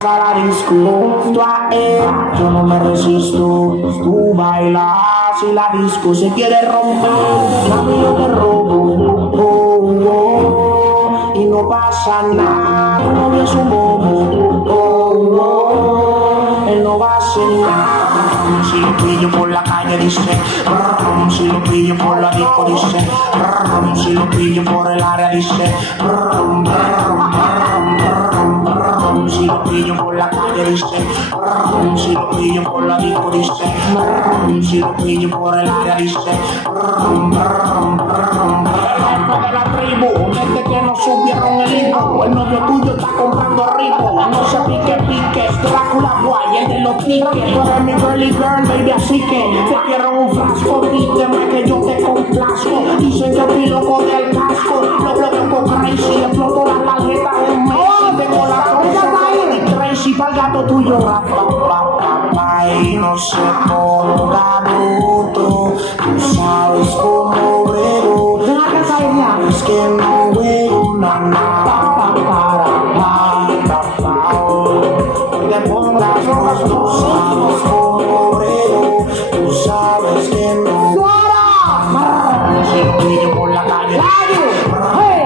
A la disco, tú a él, yo no me resisto. Tú bailas y la disco se quiere romper. Mami, yo te robo, oh, oh, y no pasa nada. Tu novio es un bobo, oh, oh, él no va a hacer nada. Si lo pillo por la calle dice, si lo pillo por la disco dice, si lo pillo por el área dice, si lo pillo por la calle dice, si lo pillo por la disco dice, si lo pillo por el área dice, de la tribu, desde que nos subieron el hijo, el novio tuyo está comprando ritmo, no se pique, Drácula guay, el de los tickets, tú eres mi girly girl, baby, así que te quiero un frasco, díteme que yo te complazco, dicen que estoy loco del casco, lo bloqueo con crazy, exploto la tarjeta de un mes, tengo la Tracy pa'l gato tuyo, y no se ponga bruto, tú sabes cómo brego, es que no juego nada, te pongas rojas, tú sabes cómo brego, tú sabes que no. Si lo pillo por la calle,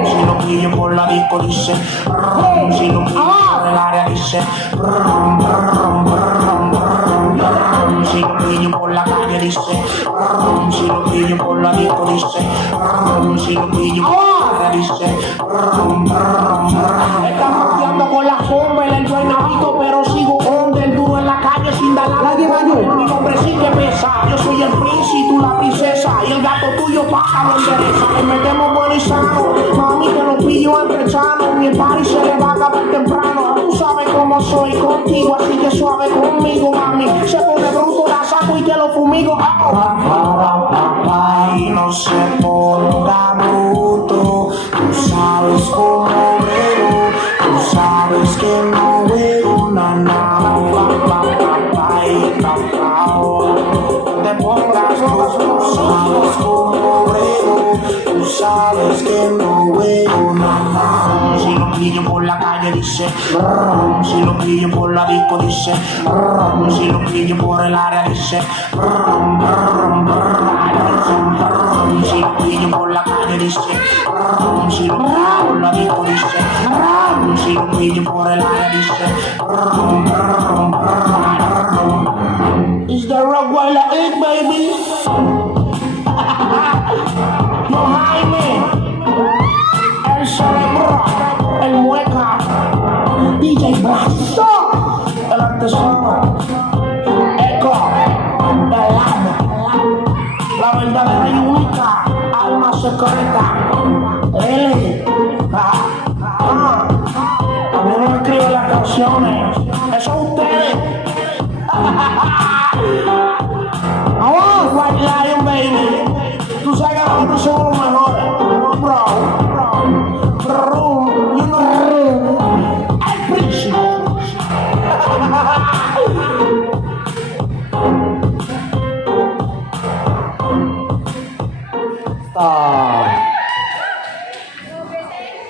si lo pillo por la disco dice, si lo pillo por el área dice, si lo pillo por la calle dice, si lo pillo por la disco dice, si lo pillo por el área dice, estamos rodeando con la sombra, el enjuainadito, pero sigo onda, el duro en la calle sin dar la mi nombre sí que pesa, yo soy el príncipe y tú la princesa, y el gato tuyo paja lo endereza, le metemos bueno y sano, mami que lo pillo entre chanos, mi party se le va a acabar temprano, tú sabes cómo soy contigo, así que suave conmigo, mami, se pone bruto, la saco y te lo fumigo, y no se ponga bruto, tú sabes cómo brego, tú sabes que no juego nada, te pongas rojas, tú sabes cómo brego, tú sabes que no juego nada. Si lo pillo por la calle dice, si lo pillo por la disco dice, si lo pillo por el área dice, si lo pillo por la calle dice, si lo pillo por la disco dice, si lo pillo por el área dice, it's the Rottweiler egg, baby. Yo, Jaime, el cerebro, el mueca, DJ Brazo, el artesano, Eco, el alma, la verdadera y única alma secreta, Lili. A mí no me escriben las canciones, eso es ustedes. White Lion, baby. Tú sabes que nosotros somos los mejores.